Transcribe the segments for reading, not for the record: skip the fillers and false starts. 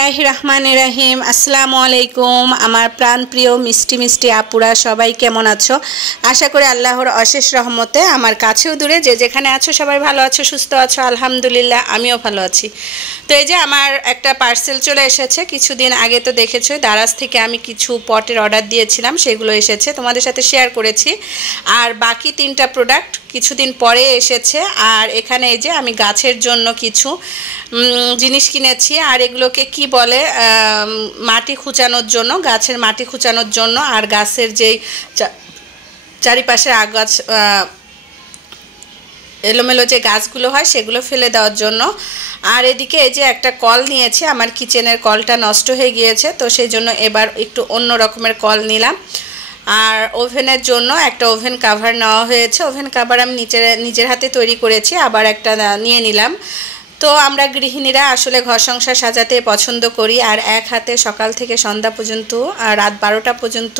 বিসমিল্লাহির রহমানির রহিম। আসসালামু আলাইকুম আমার প্রাণপ্রিয় মিষ্টি মিষ্টি আপুরা, সবাই কেমন আছো? আশা করি আল্লাহর অশেষ রহমতে আমার কাছেও দূরে যে যেখানে আছো সবাই ভালো আছো, সুস্থ আছো। আলহামদুলিল্লাহ আমিও ভালো আছি। তো এই যে আমার একটা পার্সেল চলে এসেছে কিছুদিন আগে, তো দেখেছো দারাজ থেকে আমি কিছু পটের অর্ডার দিয়েছিলাম, সেগুলো এসেছে, তোমাদের সাথে শেয়ার করেছি। আর বাকি 3টা প্রোডাক্ট কিছুদিন পরে এসেছে। আর এখানে এই যে আমি গাছের জন্য কিছু জিনিস কিনেছি, আর এগুলোকে কি বলে, মাটি খুঁচানোর জন্য, গাছের মাটি খুঁচানোর জন্য, আর গাছের যেই চারিপাশের আগাছ এলোমেলো যে গাছগুলো হয় সেগুলো ফেলে দেওয়ার জন্য। আর এদিকে এই যে একটা কল নিয়েছি, আমার কিচেনের কলটা নষ্ট হয়ে গিয়েছে, তো সেই জন্য এবার একটু অন্য রকমের কল নিলাম। আর ওভেনের জন্য একটা ওভেন কাভার নেওয়া হয়েছে। ওভেন কাভার আমি নিজের হাতে তৈরি করেছি, আবার একটা নিয়ে নিলাম। তো আমরা গৃহিণীরা আসলে ঘর সংসার সাজাতে পছন্দ করি, আর এক হাতে সকাল থেকে সন্ধ্যা পর্যন্ত আর রাত 12টা পর্যন্ত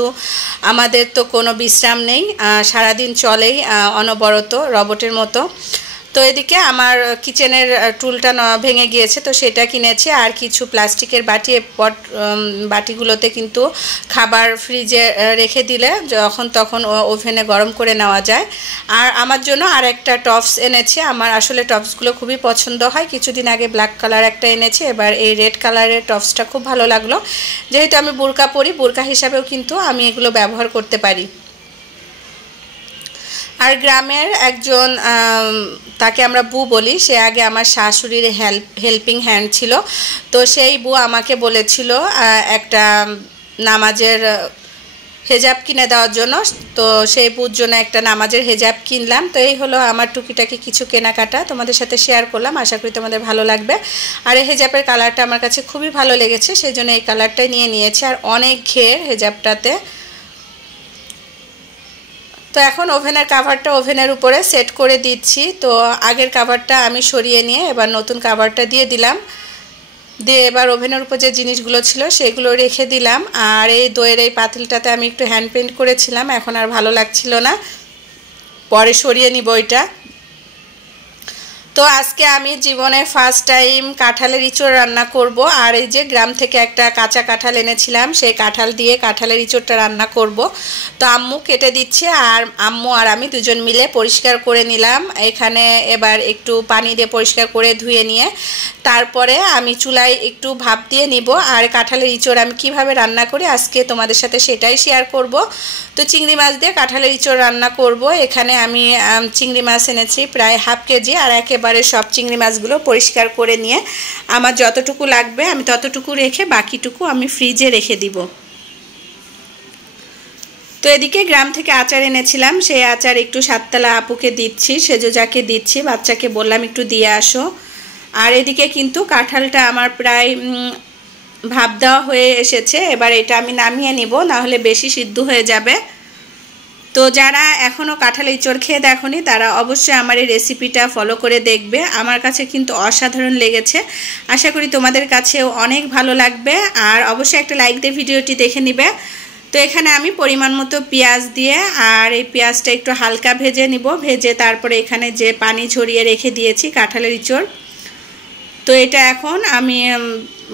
আমাদের তো কোনো বিশ্রাম নেই, সারাদিন চলেই অনবরত রবটের মতো। তো এদিকে আমার কিচেনের টুলটা ভেঙে গিয়েছে, তো সেটা কিনেছি। আর কিছু প্লাস্টিকের বাটিগুলোতে কিন্তু খাবার ফ্রিজে রেখে দিলে যখন তখন ওভেনে গরম করে নেওয়া যায়। আর আমার জন্য আর একটা টপস এনেছি, আমার আসলে টপসগুলো খুবই পছন্দ হয়। কিছুদিন আগে ব্ল্যাক কালার একটা এনেছি, এবার এই রেড কালারের টপসটা খুব ভালো লাগলো। যেহেতু আমি বোরকা পরি, বোরকা হিসাবেও কিন্তু আমি এগুলো ব্যবহার করতে পারি। আর গ্রামের একজন, তাকে আমরা বউ বলি, সে আগে আমার শাশুড়ির হেল্পিং হ্যান্ড ছিল। তো সেই বউ আমাকে বলেছিল একটা নামাজের হেজাব কিনে দেওয়ার জন্য। তো সেই বউর জন্য একটা নামাজের হেজাব কিনলাম। তো এই হলো আমার টুকিটাকি কিছু কেনাকাটা, তোমাদের সাথে শেয়ার করলাম, আশা করি তোমাদের ভালো লাগবে। আর এই হেজাবের কালারটা আমার কাছে খুবই ভালো লেগেছে, সেই জন্য এই কালারটাই নিয়ে নিয়েছি। আর অনেক ঘের হেজাবটাতে। তো এখন ওভেনের কাভারটা ওভেনের উপরে সেট করে দিচ্ছি। তো আগের কাভারটা আমি সরিয়ে নিয়ে এবার নতুন কাভারটা দিয়ে দিলাম, দিয়ে এবার ওভেনের উপর যে জিনিসগুলো ছিল সেগুলো রেখে দিলাম। আর এই দইয়ের এই পাতিলটাতে আমি একটু হ্যান্ড পেইন্ট করেছিলাম, এখন আর ভালো লাগছিল না, পরে সরিয়ে নিব ওইটা। তো আজকে আমি জীবনে ফার্স্ট টাইম কাঁঠালের ইঁচড় রান্না করব। আর এই যে গ্রাম থেকে একটা কাঁচা কাঁঠাল এনেছিলাম, সেই কাঁঠাল দিয়ে কাঁঠালের ইঁচড়টা রান্না করব। তো আম্মু কেটে দিচ্ছে, আর আম্মু আর আমি দুজন মিলে পরিষ্কার করে নিলাম। এখানে এবার একটু পানি দিয়ে পরিষ্কার করে ধুয়ে নিয়ে তারপরে আমি চুলায় একটু ভাপ দিয়ে নিব। আর কাঁঠালের ইঁচড় আমি কিভাবে রান্না করি আজকে তোমাদের সাথে সেটাই শেয়ার করব। তো চিংড়ি মাছ দিয়ে কাঁঠালের ইঁচড় রান্না করব। এখানে আমি চিংড়ি মাছ এনেছি প্রায় হাফ কেজি, আর একেবারে সব চিংড়ি মাছগুলো পরিষ্কার করে নিয়ে আমার যতটুকু লাগবে আমি ততটুকু রেখে বাকিটুকু আমি ফ্রিজে রেখে দিব। তো এদিকে গ্রাম থেকে আচার এনেছিলাম, সেই আচার একটু সাততলা আপুকে দিচ্ছি, সেজোজাকে দিচ্ছি, বাচ্চাকে বললাম একটু দিয়ে আসো। আর এদিকে কিন্তু কাঁঠালটা আমার প্রায় ভাপ দেওয়া হয়ে এসেছে, এবার এটা আমি নামিয়ে নিব, না হলে বেশি সিদ্ধ হয়ে যাবে। তো যারা এখনও কাঁঠালের ইঁচড় খেয়ে দেখোনি তারা অবশ্যই আমার এই রেসিপিটা ফলো করে দেখবে, আমার কাছে কিন্তু অসাধারণ লেগেছে, আশা করি তোমাদের কাছেও অনেক ভালো লাগবে। আর অবশ্যই একটা লাইক দিয়ে ভিডিওটি দেখে নিবে। তো এখানে আমি পরিমাণ মতো পেঁয়াজ দিয়ে, আর এই পেঁয়াজটা একটু হালকা ভেজে নিব, ভেজে তারপরে এখানে যে পানি ঝরিয়ে রেখে দিয়েছি কাঁঠালের ইঁচড়, তো এটা এখন আমি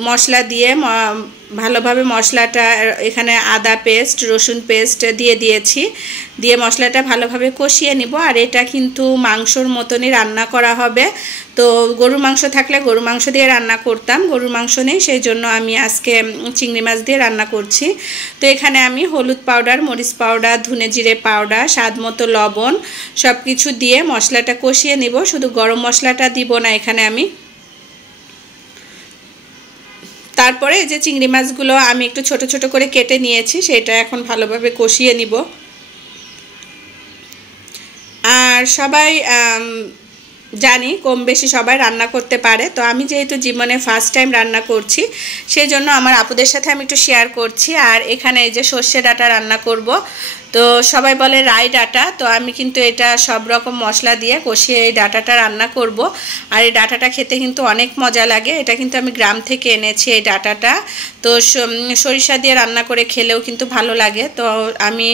মশলা দিয়ে ভালোভাবে মশলাটা, এখানে আদা পেস্ট রসুন পেস্ট দিয়ে দিয়েছি, দিয়ে মশলাটা ভালোভাবে কষিয়ে নিব। আর এটা কিন্তু মাংসর মতনই রান্না করা হবে। তো গরুর মাংস থাকলে গরুর মাংস দিয়ে রান্না করতাম, গরুর মাংস নেই, সেই জন্য আমি আজকে চিংড়ি মাছ দিয়ে রান্না করছি। তো এখানে আমি হলুদ পাউডার, মরিচ পাউডার, ধনে জিরে পাউডার, স্বাদ মতো লবণ সব কিছু দিয়ে মশলাটা কষিয়ে নিব, শুধু গরম মশলাটা দিব না এখানে আমি। তারপরে এই যে চিংড়ি মাছগুলো আমি একটু ছোট ছোট করে কেটে নিয়েছি, সেটা এখন ভালোভাবে কষিয়ে নিব। আর সবাই জানি কম বেশি সবাই রান্না করতে পারে, তো আমি যেহেতু জীবনে ফার্স্ট টাইম রান্না করছি সেই জন্য আমার আপুদের সাথে আমি একটু শেয়ার করছি। আর এখানে এই যে সর্ষে ডাঁটা রান্না করব, তো সবাই বলে রাই ডাঁটা, তো আমি কিন্তু এটা সব রকম মশলা দিয়ে কষিয়ে এই ডাঁটাটা রান্না করব। আর এই ডাঁটাটা খেতে কিন্তু অনেক মজা লাগে, এটা কিন্তু আমি গ্রাম থেকে এনেছি এই ডাঁটাটা। তো সরিষা দিয়ে রান্না করে খেলেও কিন্তু ভালো লাগে। তো আমি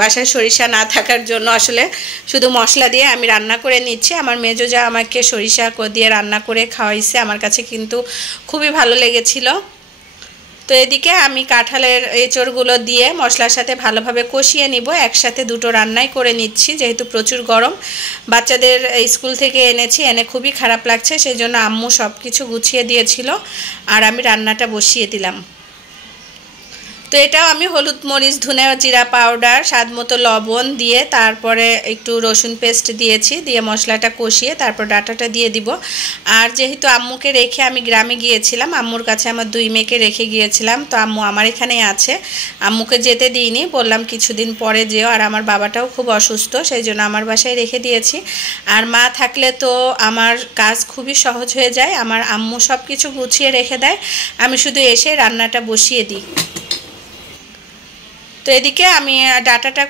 বাসায় সরিষা না থাকার জন্য আসলে শুধু মশলা দিয়ে আমি রান্না করে নিচ্ছি। আমার মেজো যা আমাকে সরিষা দিয়ে রান্না করে খাওয়াইছে, আমার কাছে কিন্তু খুবই ভালো লেগেছিল। তো এদিকে আমি কাঁঠালের এঁচড়গুলো দিয়ে মশলার সাথে ভালোভাবে কষিয়ে নিব। একসাথে দুটো রান্নাই করে নিচ্ছি, যেহেতু প্রচুর গরম। বাচ্চাদের স্কুল থেকে এনেছি, এনে খুবই খারাপ লাগছে, সেই জন্য আম্মু সব কিছু গুছিয়ে দিয়েছিল আর আমি রান্নাটা বসিয়ে দিলাম। তো এটাও আমি হলুদ মরিচ ধনে জিরা পাউডার স্বাদ মতো লবণ দিয়ে তারপরে একটু রসুন পেস্ট দিয়েছি, দিয়ে মশলাটা কষিয়ে তারপর ডাঁটাটা দিয়ে দিব। আর যেহেতু আম্মুকে রেখে আমি গ্রামে গিয়েছিলাম, আম্মুর কাছে আমার 2 মেয়েকে রেখে গিয়েছিলাম, তো আম্মু আমার এখানেই আছে, আম্মুকে যেতে দিইনি, বললাম কিছুদিন পরে যেও। আর আমার বাবাটাও খুব অসুস্থ, সেই জন্য আমার বাসায় রেখে দিয়েছি। আর মা থাকলে তো আমার কাজ খুবই সহজ হয়ে যায়, আমার আম্মু সব কিছু গুছিয়ে রেখে দেয়, আমি শুধু এসে রান্নাটা বসিয়ে দিই। তো এদিকে আমি ডাঁটাটা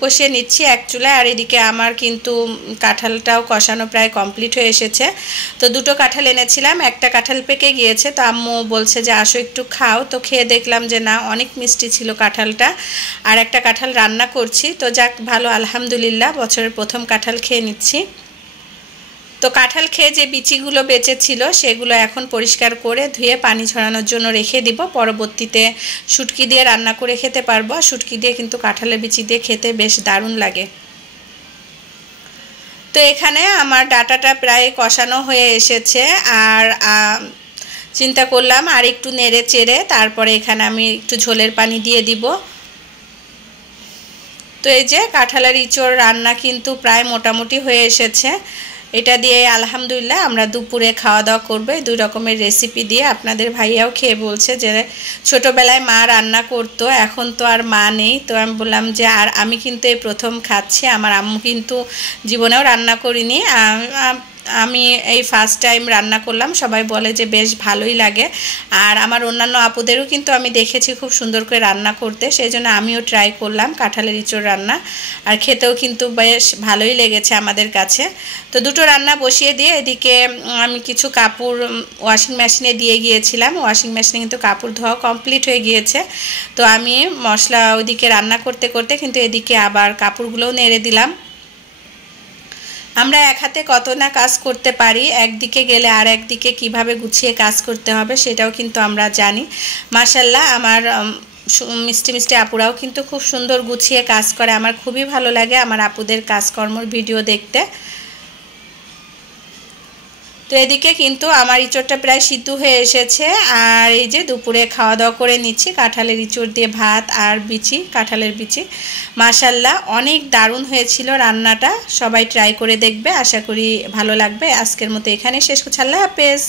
কষিয়ে নিচ্ছি এক চুলায়, আর এদিকে আমার কিন্তু কাঁঠালটাও কষানো প্রায় কমপ্লিট হয়ে এসেছে। তো 2টো কাঁঠাল এনেছিলাম, একটা কাঁঠাল পেকে গিয়েছে, তো আম্মু বলছে যে আসো একটু খাও। তো খেয়ে দেখলাম যে না, অনেক মিষ্টি ছিল কাঁঠালটা। আর একটা কাঁঠাল রান্না করছি, তো যাক ভালো, আলহামদুলিল্লাহ, বছরের প্রথম কাঁঠাল খেয়ে নিচ্ছি। তো কাঁঠাল খেয়ে যে বিচিগুলো বেঁচে ছিল সেগুলো এখন পরিষ্কার করে ধুয়ে পানি ঝরানোর জন্য রেখে দিব, পরবর্তীতে শুটকি দিয়ে রান্না করে খেতে পারবো। শুটকি দিয়ে কিন্তু কাঁঠালের বিচি দিয়ে খেতে বেশ দারুণ লাগে। তো এখানে আমার ডাঁটাটা প্রায় কষানো হয়ে এসেছে, আর চিন্তা করলাম আর একটু নেড়ে চেড়ে তারপরে এখানে আমি একটু ঝোলের পানি দিয়ে দিব। তো এই যে কাঁঠালের ইঁচড় রান্না কিন্তু প্রায় মোটামুটি হয়ে এসেছে। এটা দিয়ে আলহামদুলিল্লাহ আমরা দুপুরে খাওয়া দাওয়া করবো। 2 রকমের রেসিপি দিয়ে আপনাদের ভাইয়াও খেয়ে বলছে যে ছোটোবেলায় মা রান্না করতো, এখন তো আর মা নেই। তো আমি বললাম যে আর আমি কিন্তু এই প্রথম খাচ্ছি, আমার আম্মু কিন্তু জীবনেও রান্না করিনি, আমি এই ফার্স্ট টাইম রান্না করলাম। সবাই বলে যে বেশ ভালোই লাগে, আর আমার অন্যান্য আপুদেরও কিন্তু আমি দেখেছি খুব সুন্দর করে রান্না করতে, সেই জন্য আমিও ট্রাই করলাম কাঁঠালের ইঁচড় রান্না, আর খেতেও কিন্তু বেশ ভালোই লেগেছে আমাদের কাছে। তো 2টো রান্না বসিয়ে দিয়ে এদিকে আমি কিছু কাপড় ওয়াশিং মেশিনে দিয়ে গিয়েছিলাম, ওয়াশিং মেশিনে কিন্তু কাপড় ধোয়া কমপ্লিট হয়ে গিয়েছে। তো আমি মশলা ওইদিকে রান্না করতে করতে কিন্তু এদিকে আবার কাপড়গুলোও নেড়ে দিলাম। আমরা এক হাতে কত না কাজ করতে পারি, একদিকে গেলে আর একদিকে কিভাবে গুছিয়ে কাজ করতে হবে সেটাও কিন্তু আমরা জানি। মাশাআল্লাহ, আমার মিষ্টি মিষ্টি আপুরাও কিন্তু খুব সুন্দর গুছিয়ে কাজ করে, আমার খুবই ভালো লাগে আমার আপুদের কাজকর্মর ভিডিও দেখতে। তো এদিকে কিন্তু আমার ইঁচড়টা প্রায় সিদ্ধ হয়ে এসেছে, আর এই যে দুপুরে খাওয়া দাওয়া করে নিচ্ছি কাঁঠালের ইঁচড় দিয়ে ভাত আর বিচি, কাঁঠালের বিচি। মাশাআল্লাহ, অনেক দারুণ হয়েছিল রান্নাটা, সবাই ট্রাই করে দেখবে, আশা করি ভালো লাগবে। আজকের মতো এখানে শেষ করছি, আল্লাহ হাফেজ।